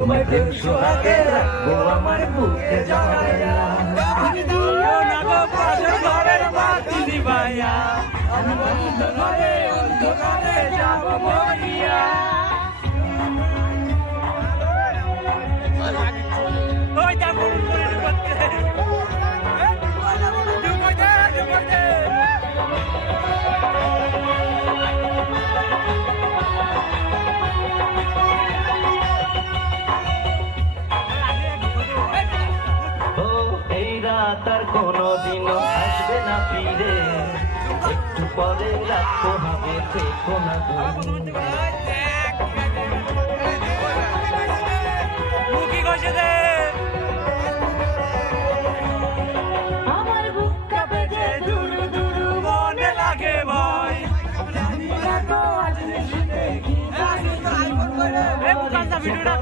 তোমাকে সোহাগে রাখবো আমার বুকে জড়াইয়া, তুমি দিও না গো পাশের ঘরের বাতি নিভাইয়া, আমি অন্ধকারে অন্ধকারে যাব মরিয়া। ওই তারপর করে ঢুকতে তার কোনদিনও আসবে না ফিরে, একটু পরে রাখতে হবে থেকো না মুখি কষে দে আমার বুক কাঁপে যে দুরু দুরু মনে লাগে ভয়, জানি না তো আজ নিশিতে কি ভিডিওটা